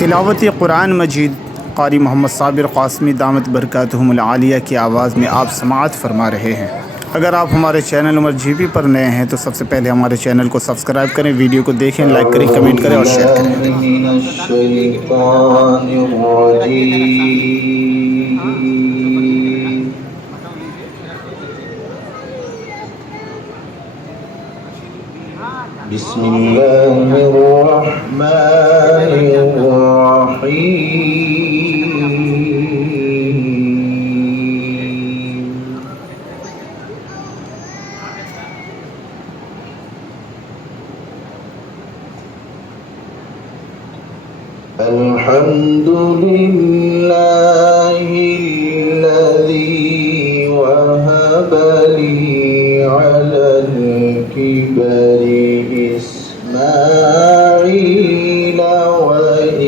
तिलावत कुरान मजीद क़ारी मोहम्मद साबिर क़ासमी दामत बरकातुहुमुल आलिया की आवाज़ में आप समाअत फरमा रहे हैं। अगर आप हमारे चैनल उमर जीबी पर नए हैं तो सबसे पहले हमारे चैनल को सब्सक्राइब करें, वीडियो को देखें, लाइक करें, कमेंट करें और शेयर करें। अल्हम्दुलिल्लाहिल्लज़ी वहब ली अलल किबरि इस्माईल व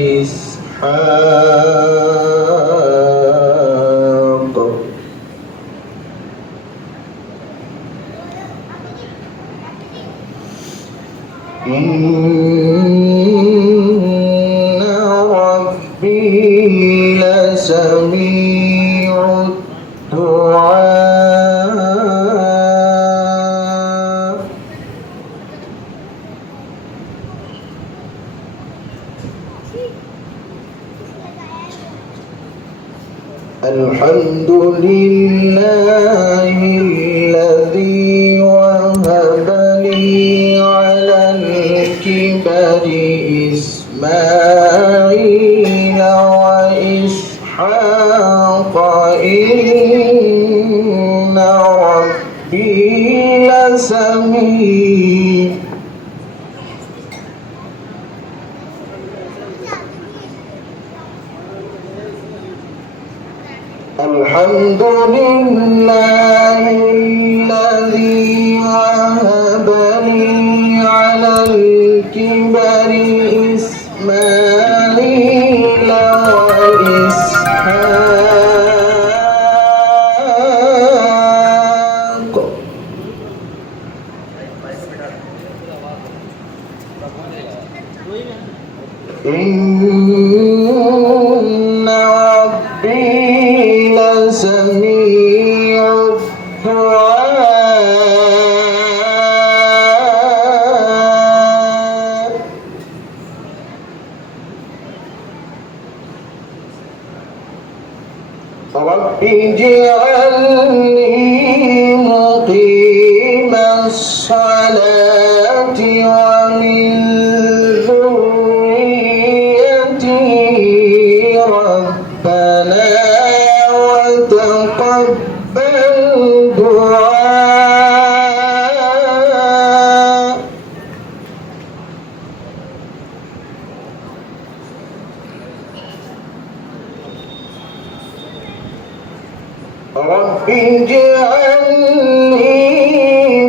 इसहाक़ इन्ना रब्बी लसमीउद दुआ। अल्हम्दुलिल्लाहिल्लज़ी वहब ली अलल किबरि इस्माईल व इसहाक़ इन्ना रब्बी लसमीउद अल्हम्दुलिल्लाहिल्लज़ी वहब ली अलल किबरि इस्माईल व इसहाक़ इन्ना रब्बी लसमीउद दुआ। रब्बि इजअलनी मुक़ीमस्सलाति व मिन ذريتي ربنا وتقبل دعاء. رب اجعلني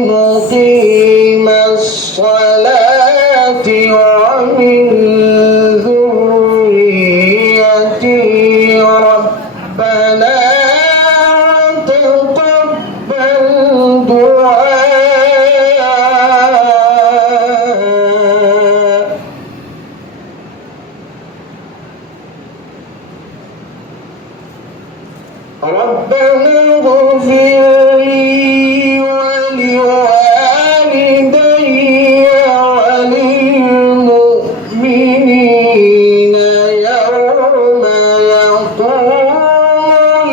مقيم الصلاة ومن ذريتي ربنا تقبل دعاء. ربنا اغفر لي ولوالدي وللمؤمنين يوم يقوم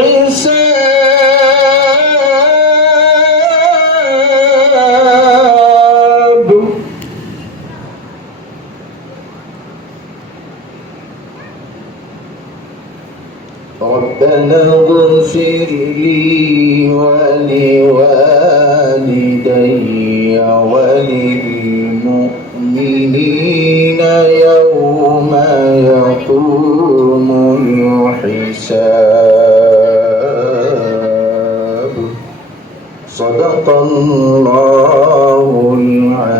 الحساب. ربنا اغفر لي ولوالدي وللمؤمنين يوم يقوم الحساب. صدق الله العظيم.